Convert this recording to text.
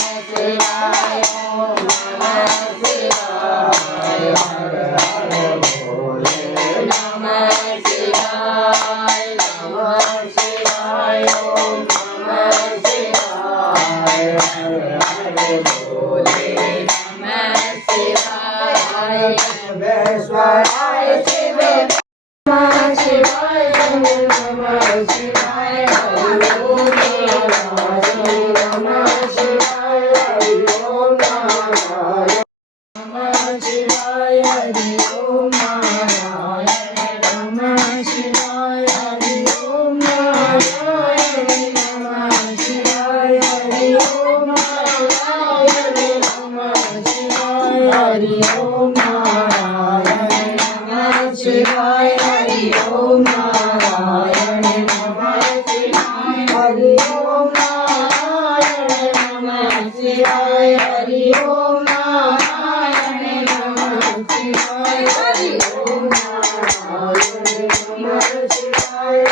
શિવાય ઓમ નમઃ શિવાય હર હર ભોલે નમઃ શિવાય ઓમ નમઃ શિવાય હર હર ભોલે નમઃ શિવાય વિશ્વાય શિવે નમઃ શિવાય નમઃ શિવાય હરિ ઓમ નમઃ શિવાય હરિ ઓમ નારાયણ નમઃ શિવાય હરિ ઓમ નારાયણ નમઃ શિવાય હરિ ઓમ નારાયણ નમઃ શિવાય હરિ ઓમ નારાયણ નમઃ શિવાય હરિ ઓમ નારાયણ નમઃ શિવાય હરિ ઓમ નારાયણ નમઃ શિવાય હરિ ઓમ નારાયણ નમઃ શિવાય હરિ ઓમ નારાયણ નમઃ શિવાય હરિ ઓમ નારાયણ નમઃ શિવાય